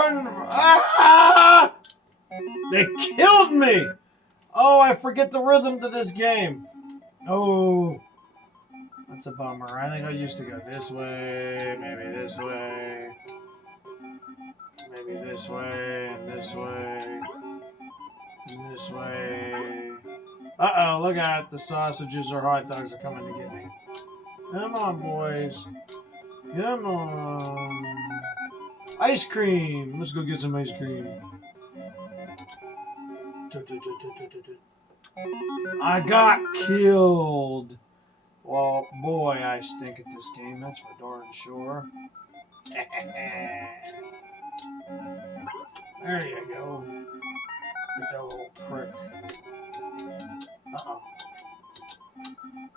run. Ah! They killed me. Oh, I forget the rhythm to this game. Oh, that's a bummer. I think I used to go this way, maybe this way, maybe this way, and this way, and this way. Uh-oh, look out. The sausages or hot dogs are coming to get me. Come on, boys. Come on. Ice cream. Let's go get some ice cream. I got killed. Well, boy, I stink at this game. That's for darn sure. There you go. Get that little prick. Uh-oh.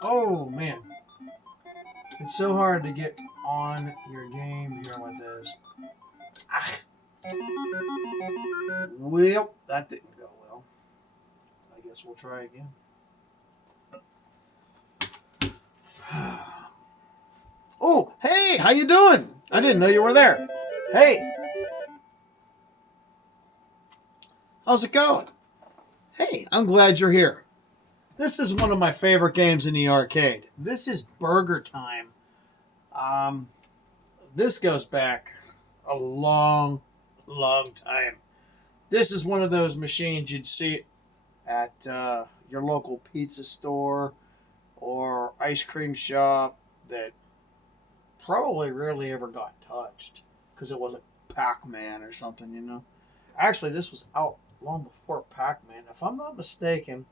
Oh, man. It's so hard to get on your game here with this. Ah. Well, that didn't go well. I guess we'll try again. Oh, hey, how you doing? I didn't know you were there. Hey. How's it going? Hey, I'm glad you're here. This is one of my favorite games in the arcade. This is Burger Time. This goes back a long time. This is one of those machines you'd see at your local pizza store or ice cream shop that probably rarely ever got touched because it wasn't Pac-Man or something, you know. Actually, this was out long before Pac-Man. If I'm not mistaken,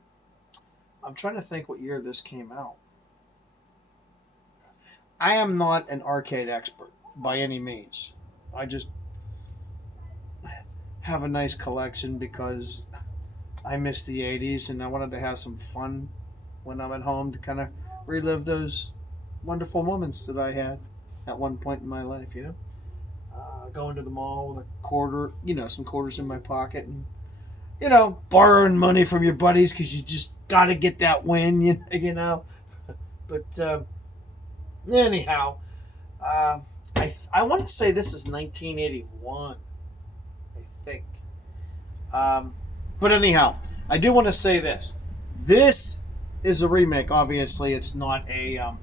I'm trying to think what year this came out. I am not an arcade expert by any means. I just have a nice collection because I miss the 80s and I wanted to have some fun when I'm at home to kind of relive those wonderful moments that I had at one point in my life, you know. Going to the mall with a quarter, you know, some quarters in my pocket and, you know, borrowing money from your buddies because you just got to get that win, you know. But anyhow, I want to say this is 1981, I think. But anyhow, I do want to say this. This is a remake. Obviously, it's not an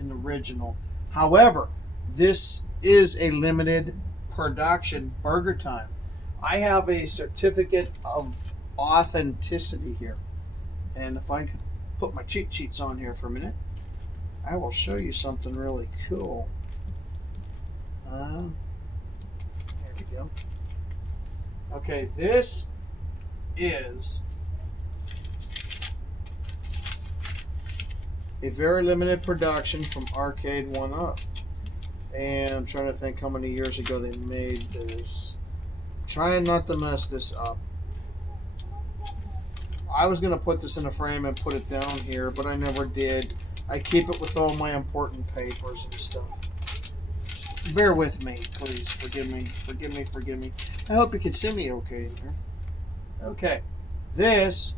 original. However, this is a limited production Burger Time. I have a certificate of authenticity here. And if I can put my cheat sheets on here for a minute, I will show you something really cool. There we go. Okay, this is a very limited production from Arcade 1-Up. And I'm trying to think how many years ago they made this. Trying not to mess this up. I was going to put this in a frame and put it down here, but I never did. I keep it with all my important papers and stuff. Bear with me, please. Forgive me. I hope you can see me okay there. Okay. This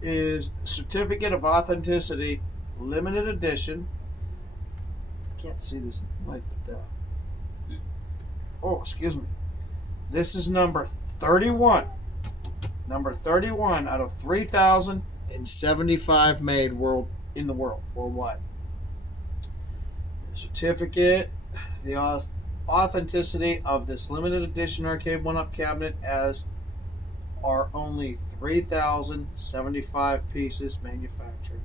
is Certificate of Authenticity, limited edition. Can't see this light, but oh, excuse me. This is number 31. Number 31 out of 3,075 made in the world, worldwide. The certificate, the authenticity of this limited edition Arcade 1-Up cabinet as are only 3,075 pieces manufactured.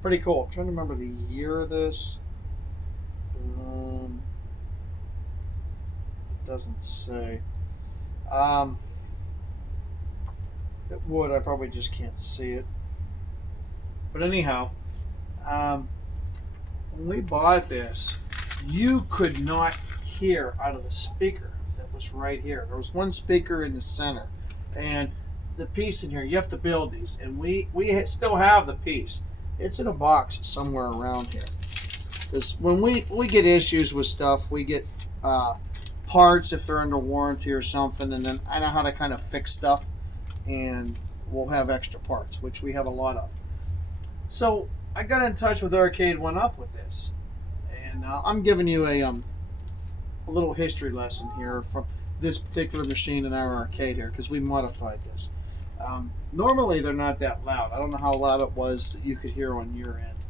Pretty cool. I'm trying to remember the year of this. It doesn't say. It would. I probably just can't see it. But anyhow, when we bought this, you could not hear out of the speaker that was right here. There was one speaker in the center, and the piece in here. You have to build these, and we still have the piece. It's in a box somewhere around here. Because when we get issues with stuff, we get parts if they're under warranty or something, and then I know how to kind of fix stuff, and we'll have extra parts, which we have a lot of. So I got in touch with Arcade 1-Up with this, and I'm giving you a little history lesson here. this particular machine in our arcade here because we modified this. Normally they're not that loud. I don't know how loud it was that you could hear on your end,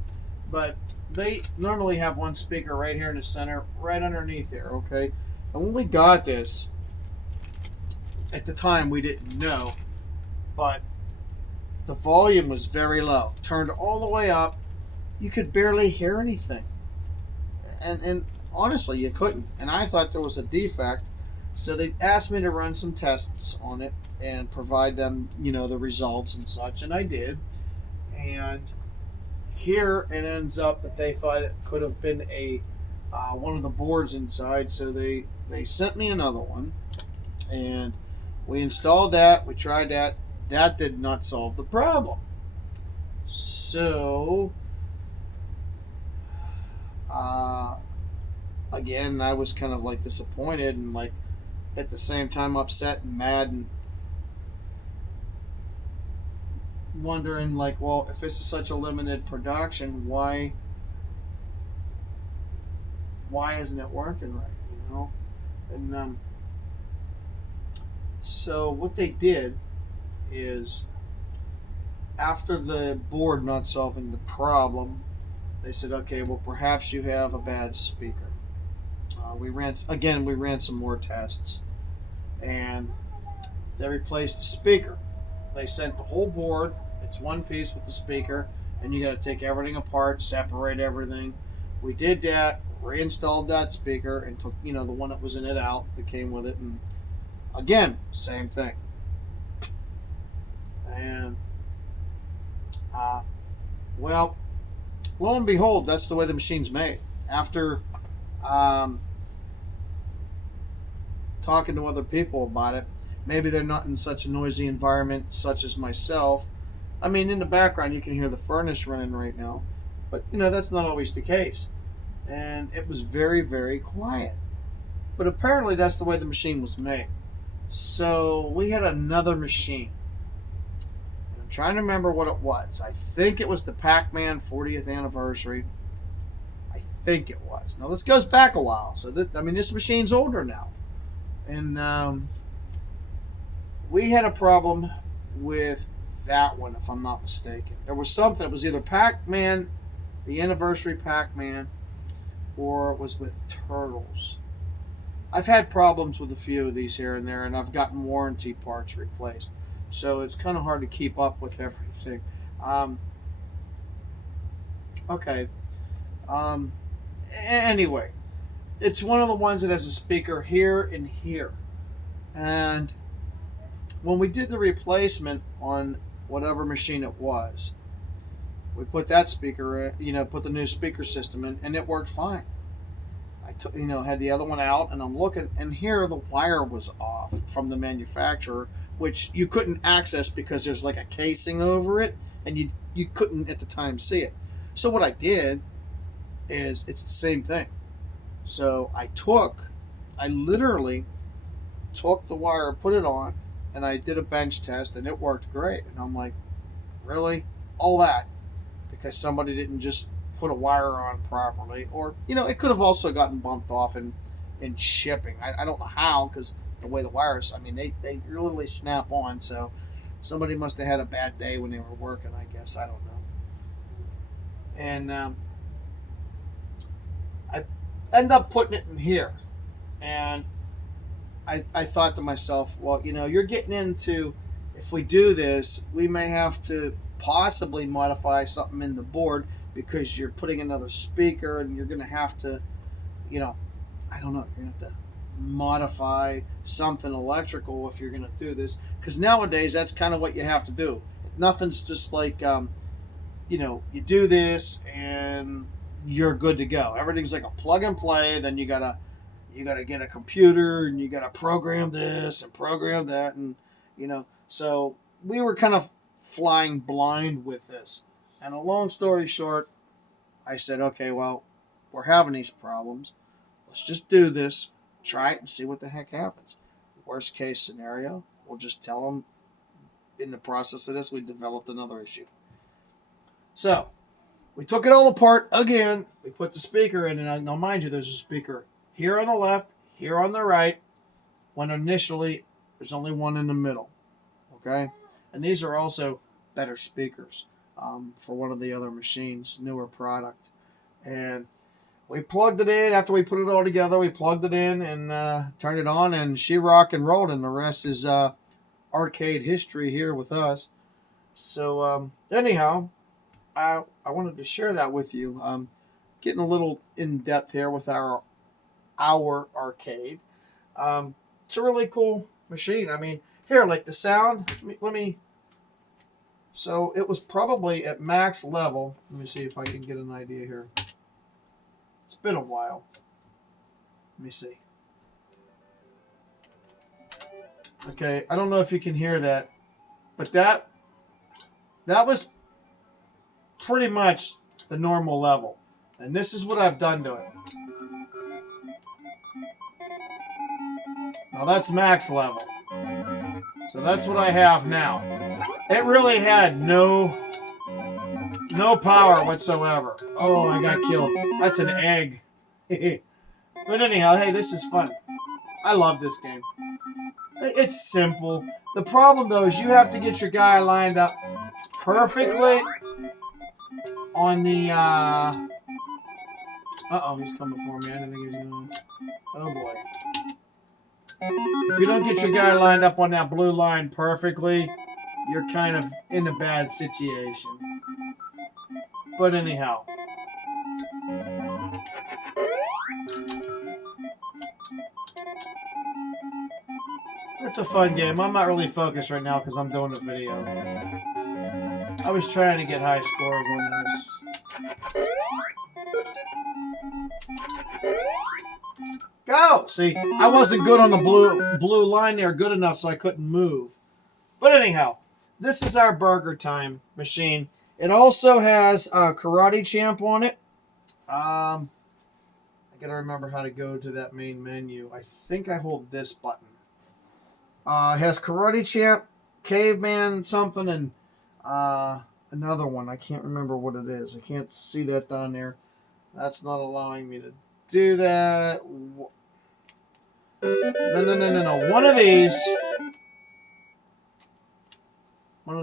but they normally have one speaker right here in the center, right underneath here. Okay, and when we got this, at the time we didn't know, but the volume was very low, turned all the way up. You could barely hear anything, and honestly, you couldn't. And I thought there was a defect, so they asked me to run some tests on it and provide them, the results and such, and I did. And here it ends up that they thought it could have been a one of the boards inside, so they sent me another one, and we installed that. We tried that. That did not solve the problem. So again, I was kind of like disappointed and like at the same time upset and mad and wondering like, well, if this is such a limited production, why isn't it working right? And so what they did is, after the board not solving the problem, they said, okay, well, perhaps you have a bad speaker. We ran some more tests, and they replaced the speaker. They sent the whole board. It's one piece with the speaker, and you got to take everything apart, separate everything. We did that, reinstalled that speaker, and took the one that was in it out that came with it, and again, same thing. And well, lo and behold, that's the way the machine's made. After talking to other people about it, maybe they're not in such a noisy environment such as myself. I mean, in the background you can hear the furnace running right now, but that's not always the case. And it was very, very quiet. But apparently that's the way the machine was made. So we had another machine. I'm trying to remember what it was. I think it was the Pac-Man 40th anniversary. I think it was. Now this goes back a while, so this machine's older now. And we had a problem with that one, if I'm not mistaken. There was something. It was either Pac-Man, the anniversary Pac-Man, or it was with Turtles. I've had problems with a few of these here and there, and I've gotten warranty parts replaced. So it's kind of hard to keep up with everything. Okay. Anyway, it's one of the ones that has a speaker here and here. And when we did the replacement on whatever machine it was, we put that speaker in, put the new speaker system in, and it worked fine. I had the other one out, and I'm looking, and here the wire was off from the manufacturer, which you couldn't access because there's like a casing over it, and you couldn't at the time see it. So what I did is, it's the same thing. So I literally took the wire, put it on, and I did a bench test, and it worked great. And I'm like, really? All that? Because somebody didn't just put a wire on properly, or it could have also gotten bumped off in shipping. I don't know how, because the way the wires, they really snap on. So somebody must have had a bad day when they were working, I guess. I don't know. And I end up putting it in here, and I thought to myself, well, you're getting into, if we do this, we may have to possibly modify something in the board, because you're putting another speaker, and you're going to have to, I don't know, you're going to have to modify something electrical if you're going to do this. Because nowadays, that's kind of what you have to do. Nothing's just like, you do this and you're good to go. Everything's like a plug and play. Then you gotta get a computer, and you gotta program this and program that, and So we were kind of flying blind with this. And a long story short, I said, okay, well, we're having these problems. Let's just do this, try it, and see what the heck happens. Worst case scenario, we'll just tell them in the process of this, we developed another issue. So we took it all apart again. We put the speaker in, and now mind you, there's a speaker here on the left, here on the right, when initially there's only one in the middle. Okay, and these are also better speakers for one of the other machines, newer product. And we plugged it in after we put it all together. We plugged it in and turned it on, and she rock and rolled. And the rest is arcade history here with us. So anyhow, I wanted to share that with you. Getting a little in depth here with our arcade. It's a really cool machine. I mean, here, like the sound. Let me. So it was probably at max level. Let me see if I can get an idea here. It's been a while. Let me see. Okay, I don't know if you can hear that, but that was pretty much the normal level. And this is what I've done to it. Now that's max level. So that's what I have now. It really had no power whatsoever. Oh, I got killed. That's an egg. But anyhow, hey, this is fun. I love this game. It's simple. The problem, though, is you have to get your guy lined up perfectly on the, uh-oh, he's coming for me. I didn't think he was going to... Oh, boy. If you don't get your guy lined up on that blue line perfectly, you're kind of in a bad situation. But anyhow. It's a fun game. I'm not really focused right now because I'm doing a video. I was trying to get high scores on this. Go! See, I wasn't good on the blue line there, good enough so I couldn't move. But anyhow, this is our Burger Time machine. It also has Karate Champ on it. I gotta remember how to go to that main menu. I think I hold this button. It has Karate Champ, Caveman something, and another one. I can't remember what it is. I can't see that down there. That's not allowing me to do that. No. One of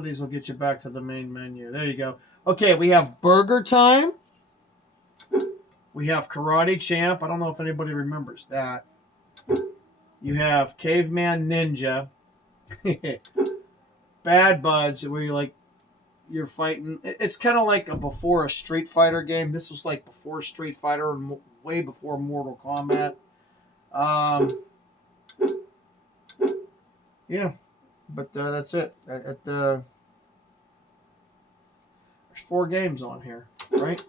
these will get you back to the main menu. There you go. Okay, we have Burger Time. We have Karate Champ. I don't know if anybody remembers that. You have Caveman Ninja. Bad Buds, where you're fighting. It's kind of like before a Street Fighter game. This was like before Street Fighter and way before Mortal Kombat. Yeah, but that's it. There's 4 games on here, right?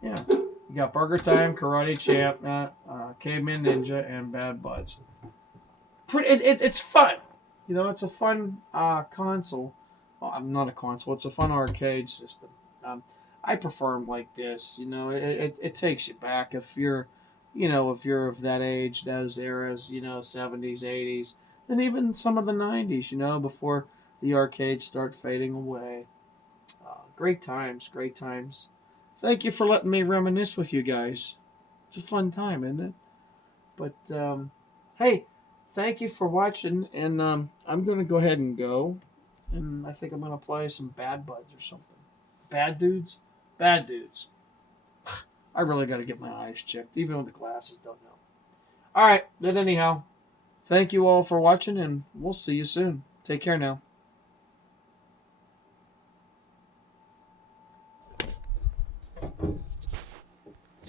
Yeah. You got Burger Time, Karate Champ, Caveman Ninja, and Bad Buds. It's fun. You know, it's a fun console. Well, not a console. It's a fun arcade system. I prefer them like this. You know, it takes you back if you're of that age, those eras. You know, 70s, 80s, and even some of the 90s. You know, before the arcades start fading away. Great times, great times. Thank you for letting me reminisce with you guys. It's a fun time, isn't it? But hey, thank you for watching, and I'm going to go ahead and go. And I think I'm going to play some Bad Buds or something. Bad Dudes? Bad Dudes. I really got to get my eyes checked, even with the glasses, don't know. All right, but anyhow, thank you all for watching, and we'll see you soon. Take care now.